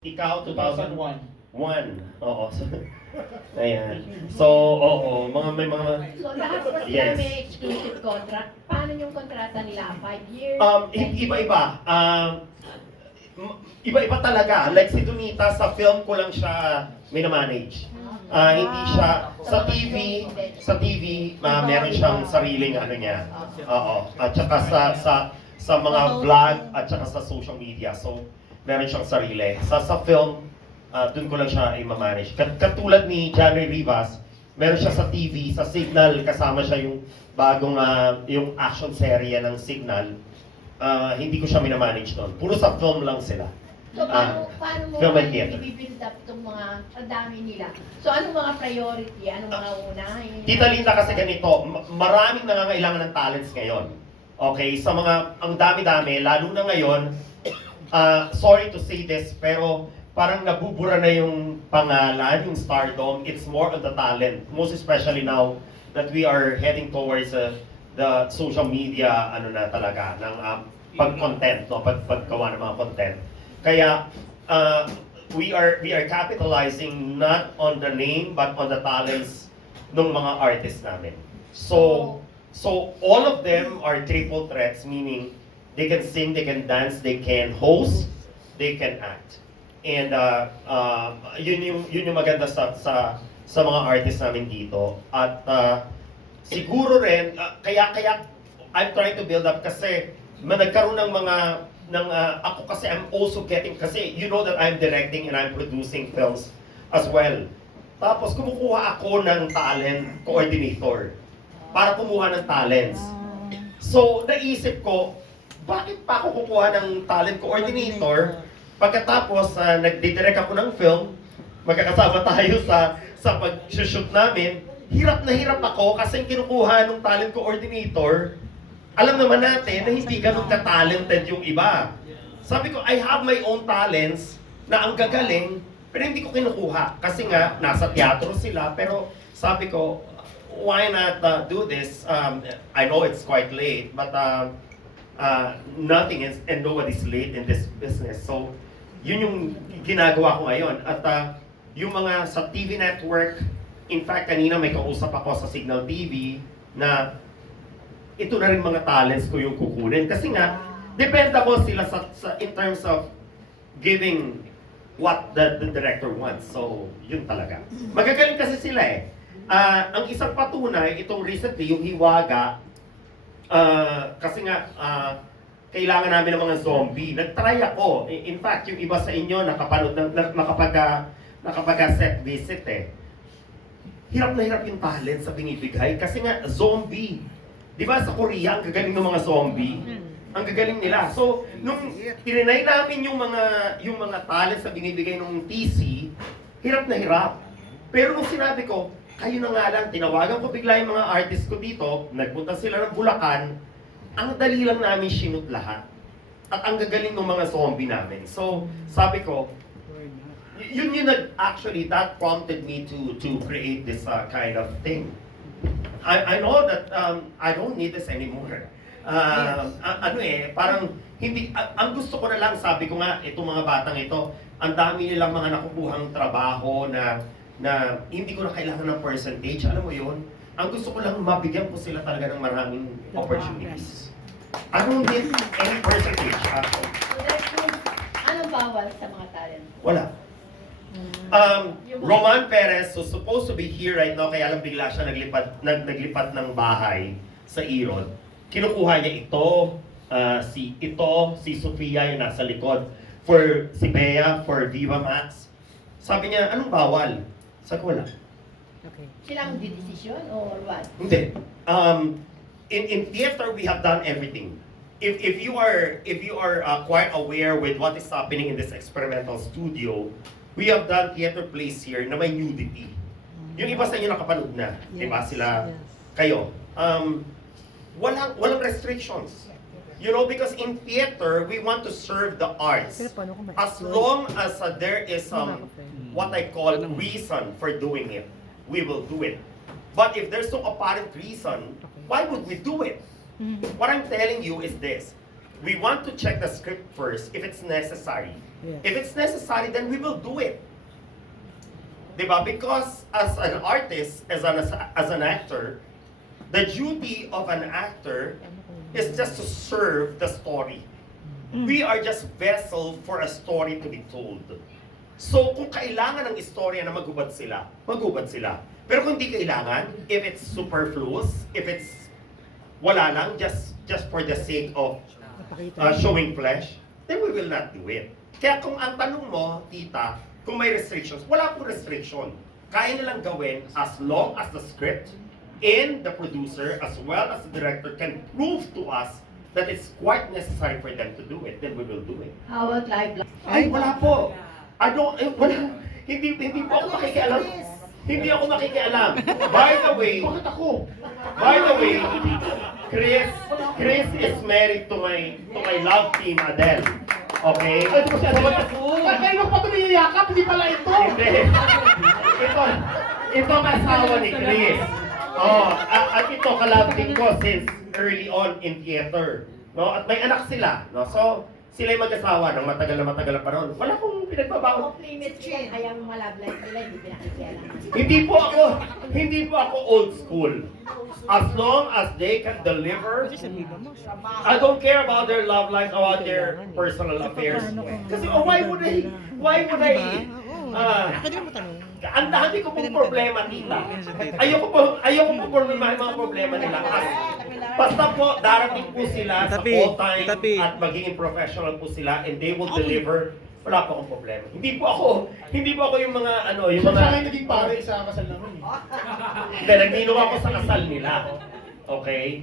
Ikaw, 2001. 2001. Oo. So, ayan. Mm-hmm. So, oo. May mga... So lahat po sila Yes. may exclusive contract. Paano yung kontrata nila? 5 years? Iba-iba. Iba-iba talaga. Like si Donita, sa film ko lang siya minamanage. Hindi siya sa TV, meron siyang sariling ano niya. Oo. At saka sa mga vlog at saka sa social media. So, meron siyang sarili. Sa film, dun ko lang siya i-manage. Katulad ni Johnny Rivas, meron siya sa TV, sa Signal, kasama siya yung bagong yung action serye ng Signal. Hindi ko siya minamanage doon. Puro sa film lang sila. So paano mo film and theater. i-build up itong mga ang dami nila? So anong mga priority? Anong mga unahin? Tita Linda, kasi ganito, maraming nangangailangan ng talents ngayon. Okay, sa mga, ang dami-dami, lalo na ngayon, sorry to say this, pero parang nabubura na yung pangalan, yung stardom. It's more on the talent. Most especially now that we are heading towards the social media, ano na talaga, ng pag-content, no? Paggawa ng mga content. Kaya, we are capitalizing not on the name, but on the talents ng mga artists namin. So all of them are triple threats, meaning they can sing, they can dance, they can host, they can act. And yun yung maganda sa mga artists namin dito. At siguro rin, kaya I'm trying to build up kasi nagkaroon ng mga ako kasi I'm also getting, kasi you know that I'm directing and I'm producing films as well. Tapos kumukuha ako ng talent coordinator para kumuha ng talents. So naisip ko, bakit pa ako kukuha ng talent coordinator pagkatapos nagdidirect ako ng film, magkakasama tayo sa pag-shoot namin, hirap na hirap ako kasi kinukuha ng talent coordinator. Alam naman natin na hindi ganun ka-talented yung iba. Sabi ko, I have my own talents na ang gagaling, pero hindi ko kinukuha. Kasi nga, nasa teatro sila, pero sabi ko, why not do this? I know it's quite late, but nothing is, and nobody's late in this business. So, yun yung ginagawa ko ngayon. At yung mga sa TV network, in fact, kanina may kausap ako sa Signal TV na ito na rin mga talents ko yung kukunin. Kasi nga, dependable sila in terms of giving what the director wants. So, yun talaga. Magagaling kasi sila eh. Ang isang patunay, itong recently, yung Hiwaga, kasi nga, kailangan namin ng mga zombie. Nag-try ako. In fact, yung iba sa inyo, nakapanood, nakapag-set visit eh. Hirap na hirap yung talent sa binibigay. Kasi nga, zombie. Di ba sa Korea, ang gagaling ng mga zombie? Ang gagaling nila. So, nung tirinay namin yung mga talents na binibigay ng TC, hirap na hirap. Pero nung sinabi ko, kayo na nga lang, tinawagan ko bigla yung mga artist ko dito, nagpunta sila ng Bulacan, ang dali lang namin sinut lahat. At ang gagaling ng mga zombie namin. So, sabi ko, yun actually, that prompted me to create this kind of thing. I know that I don't need this anymore. Parang hindi, ang gusto ko na lang, sabi ko nga, itong mga batang ito, ang dami nilang mga nakukuhang trabaho na hindi ko na kailangan ng percentage. Alam mo yun? Ang gusto ko lang, mabigyan ko sila talaga ng maraming opportunities. I don't need any percentage. So anong bawal sa mga talent? Wala. Roman Perez, so supposed to be here right now, kaya lang bigla siya naglipat ng bahay sa Irod. Kinukuha niya si Sofia yung nasa likod. Si Bea, for Viva Max. Sabi niya, anong bawal? Sabi ko, wala. Okay. Sila ang didesisyon or what? Hindi. In theater, we have done everything. If you are quite aware with what is happening in this experimental studio, we have done theater plays here na may nudity. Yung iba sa inyo nakapanood na, di ba? Sila, kayo. Walang restrictions. You know, because in theater, we want to serve the arts. As long as there is what I call reason for doing it, we will do it. But if there's no apparent reason, why would we do it? What I'm telling you is this. We want to check the script first if it's necessary. If it's necessary, then we will do it. Diba? Because as an artist, as an actor, the duty of an actor is just to serve the story. We are just vessel for a story to be told. So kung kailangan ng istorya na magubad sila, magubad sila. Pero kung hindi kailangan, if it's superfluous, if it's wala lang, just for the sake of showing flesh, then we will not do it. Kaya kung ang tanong mo, tita, kung may restrictions, wala pong restriction. Kaya nilang gawin as long as the script and the producer as well as the director can prove to us that it's quite necessary for them to do it, then we will do it. How about live? Ay, wala po. Wala. Hindi po ako makikialam. Hindi ako makikialam. By the way, Chris is married to my love team, Adele. Okay? Kayo pa ito niyayakap, hindi pala ito. Hindi. Ito ang asawa ni Chris. At ito kalabing ko since early on in theater. No? At may anak sila. No? So, sila yung mag-asawa ng matagal na panahon. Wala kong pinagbabago. Off limits sila, kaya ang malablay nila, hindi pinakikialaman. Hindi po ako old school. As long as they can deliver, I don't care about their love life, about their personal affairs. Kasi why would I, ang dami ko pong problema, tita. Ayoko po problema yung mga problema nila. Basta po, darating po sila sa full time at magiging professional po sila and they will deliver. Wala po akong problema. Hindi po ako yung mga yung Sa mga akin naging pare sa kasal naman eh. hindi, nagninom ako sa kasal nila. Okay?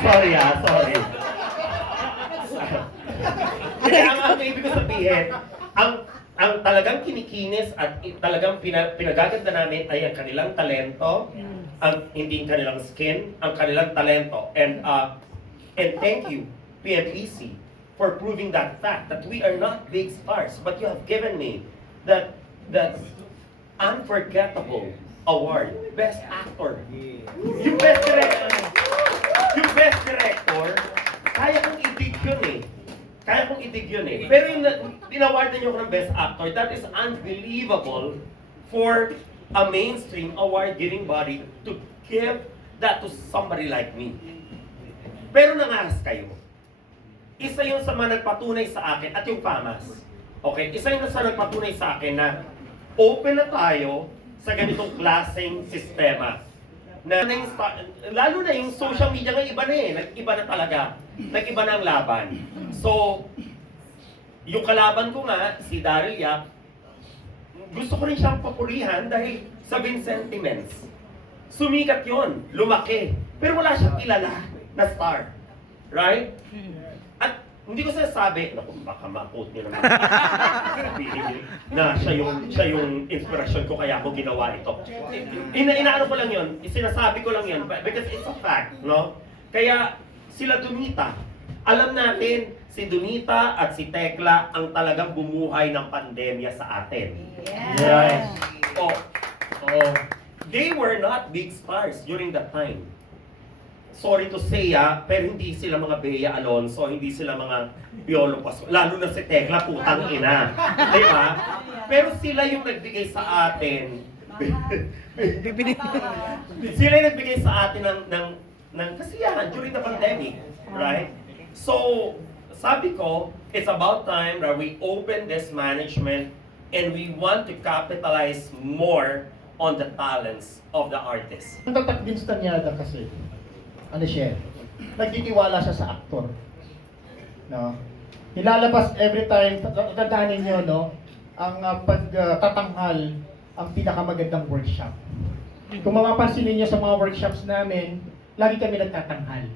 Sorry. Kaya ang ibig ko sabihin, ang talagang kinikinis at talagang pinagaganda namin ay ang kanilang talento, hindi ang kanilang skin, ang kanilang talento. And thank you, PMPC, for proving that fact that we are not big stars, but you have given me that unforgettable award, Best Actor. Yung Best Director, kaya kong idig yun eh. Pero yung dinawardan niyo ko ng Best Actor, that is unbelievable for a mainstream award-giving body to give that to somebody like me. Pero nangaras kayo. Isa yung sa mga nagpatunay sa akin at yung FAMAS. Okay? Isa yung sa nagpatunay sa akin na open na tayo sa ganitong klaseng sistema. Lalo na yung social media nga iba na eh. Nag-iba na talaga. Nag-iba na ang laban. So, yung kalaban ko nga, si Daryl Yap, gusto ko rin siyang papurihan dahil sa sentiments. Sumikat yon, lumaki. Pero wala siyang kilala na star. Right? At hindi ko sinasabi, naku, baka ma-quote niyo naman. Na siya yung inspirasyon ko kaya ako ginawa ito. Inaano ko lang yun, sinasabi ko lang yun, because it's a fact, no? Kaya sila Donita, alam natin, si Donita at si Tekla ang talagang bumuhay ng pandemya sa atin. Yes. They were not big stars during that time. Sorry to say pero hindi sila mga Bea Alonso, hindi sila mga Piolo Pascual, lalo na si Tekla, putang ina. Di ba? Pero sila yung nagbigay sa atin. Sila yung nagbigay sa atin ng kasiyahan during the pandemic. Right? So, sabi ko, it's about time that we open this management and we want to capitalize more on the talents of the artists. Ang Tatak Vince Tanyada kasi, ano siya, nagtitiwala siya sa aktor. No? Nilalabas every time, tandaan ninyo, no? Ang pagtatanghal, ang pinakamagandang workshop. Kung mapapansin ninyo sa mga workshops namin, lagi kami nagtatanghal.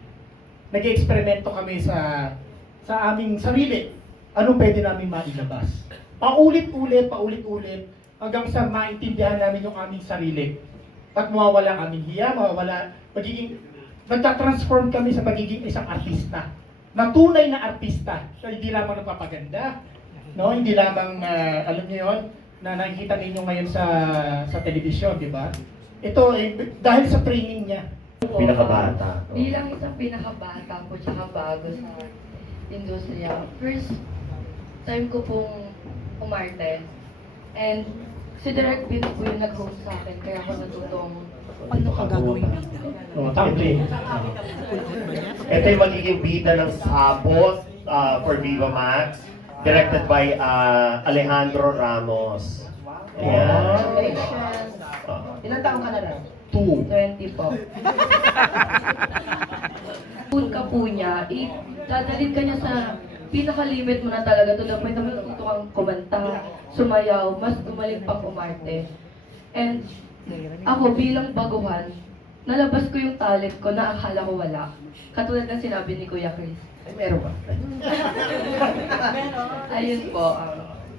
Nag-eksperimento kami sa aming sarili. Ano pwede namin mailabas? Paulit-ulit, hanggang sa maintindihan namin yung aming sarili. At mawawala ang aming hiya, nagtatransform kami sa pagiging isang artista. Na tunay na artista. So, hindi lamang nagpapaganda. No? Hindi lamang, alam niyo yun, na nakikita ninyo ngayon sa telebisyon, di ba? Ito, dahil sa training niya. Pinakabata. Bilang isang pinakabata po tsaka bago sa industriya, first time ko pong umarte. And si Direk Bin po yung nag-host sa akin, kaya ako natutong ano ka gagawin bida. Oh, tampi. Ito yung magiging bida ng Sapos for Viva Max, directed by Alejandro Ramos. Ayan. Congratulations. Ilang taong ka na rin? 2. 20 po. Pun ka po niya, dadalhin ka niya sa pinaka-limit mo na talaga to the point na matututo kang kumanta, sumayaw, mas gumaling pang umarte. And ako bilang baguhan, nalabas ko yung talent ko na akala ko wala. Katulad ng sinabi ni Kuya Chris. Ay, meron ba? Ayun po,